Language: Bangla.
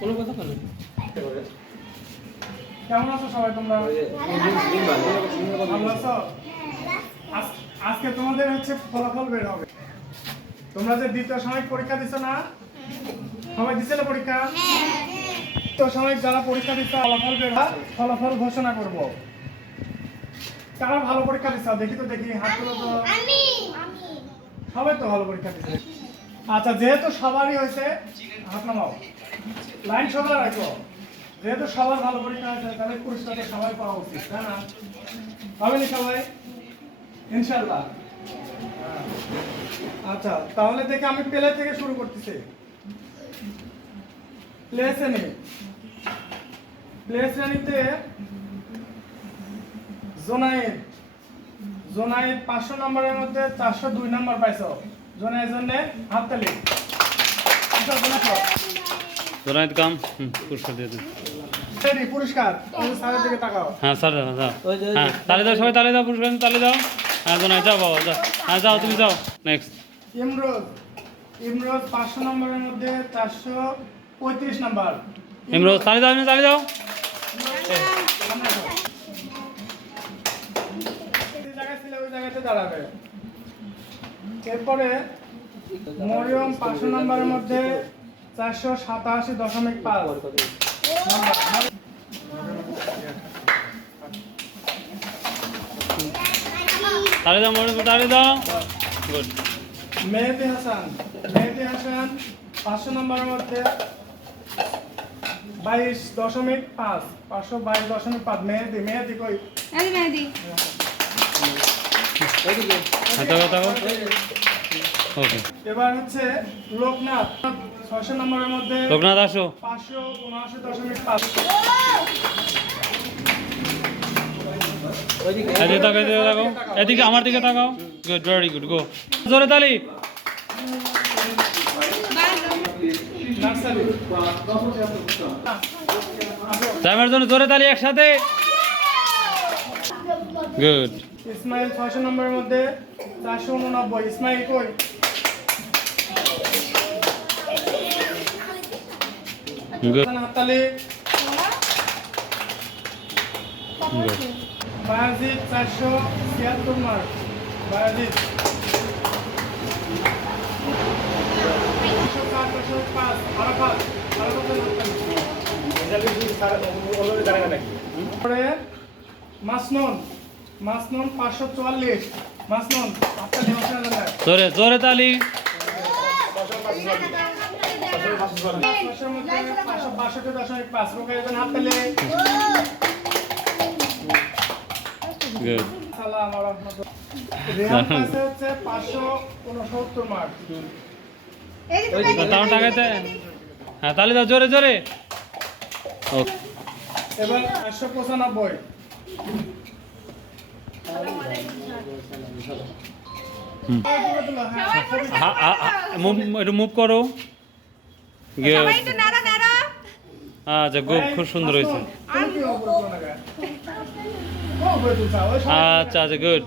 কোনো কথা বলে। কেমন আছো সবাই তোমরা? ভালো আছো? আজকে তোমাদের হচ্ছে ফলাফল বের হবে। তোমরা যে দ্বিতীয় সাময়িক পরীক্ষা দিছো না? সবাই দিছিলে পরীক্ষা? তো সাময়িক যারা পরীক্ষা দিচ্ছে ফলাফল বের হয়, ফলাফল ঘোষণা করব। কারা ভালো পরীক্ষা দিচ্ছে দেখি তো দেখি হাত তুলো তো। আমি। সবাই তো ভালো পরীক্ষা দিচ্ছে আচ্ছা যেহেতু সবারই হয়েছে, হাত নামাও। লাইন সোজা রাখো। যেহেতু সবার ভালো পরীক্ষা হয়েছে, তাহলে পুরস্কারটা সবাই পাওয়া উচিত, তাই না? পাবেনি সবাই? ইনশাল্লাহ। আচ্ছা তাহলে দেখে আমি প্লে থেকে শুরু করতেছি। প্লে শ্রেণি। প্লে শ্রেণীতে জোনাইদ জোনাইদ পাঁচশো নম্বরের মধ্যে চারশো দুই নম্বর পাইছো। জোনাইদ জন্য হাততালি। জোনায়েদ কাম। পুরস্কার দিয়ে দিন। পুরস্কার। স্যারের দিকে তাকাও। হ্যাঁ স্যার হ্যাঁ হ্যাঁ তালে দাও সবাই তালে দাও পুরস্কার তালে দাও। হ্যাঁ জোনায়েদ যাও বাবা যাও। হ্যাঁ যাও তুমি যাও। নেক্সট ইমরোজ ইমরোজ পাঁচশো নম্বরের মধ্যে চারশো পঁয়ত্রিশ নম্বর। ইমরোজ তালে দাও তালে দাও। জায়গায় ছিলে ওই জায়গাতে দাঁড়াবে। এরপরে মরিয়ম পাঁচশো নম্বরের মধ্যে চারশো সাতাশি দশমিক পাঁচ। নম্বর। তালে দাও মনে তালে দাও। গুড মেহেদি হাসান মেহেদি হাসান পাঁচশো নম্বরের মধ্যে বাইশ দশমিক পাঁচ পাঁচশো বাইশ দশমিক পাঁচ। মেহেদি মেহেদি কই? মেহেদি। ওকে। এবার হচ্ছে লোকনাথ। ছয়শো নম্বরের মধ্যে লোকনাথ আসো। পাঁচশো উনআশি দশমিক পাঁচ। এদিকে তাকাও এদিকে তাকাও। এদিকে আমার দিকে তাকাও। গুড ভেরি গুড গো জোরে তালি। টাইমের জন্য জোরে তালি একসাথে। গুড ইসমাইল ছয়শো নম্বরের মধ্যে চারশো উননব্বই। ইসমাইল কই? হাততালি। বায়াজিৎ চারশো ছিয়াত্তর মার্ক। বায়াজিৎ পাঁচ পাঁচ। মাসনুন। মাসনুন পাঁচশো চুয়াল্লিশ। মাসনুন হাততালি মাসনুন জোরে জোরে তালি। হ্যাঁ তালি দাও জোরে জোরে। ওকে এবার একশো পঁচানব্বই। একটু মুভ করো। একটু নাড়া নাড়া। আচ্ছা গুড খুব সুন্দর হয়েছে। হয়ে আচ্ছা আচ্ছা গুড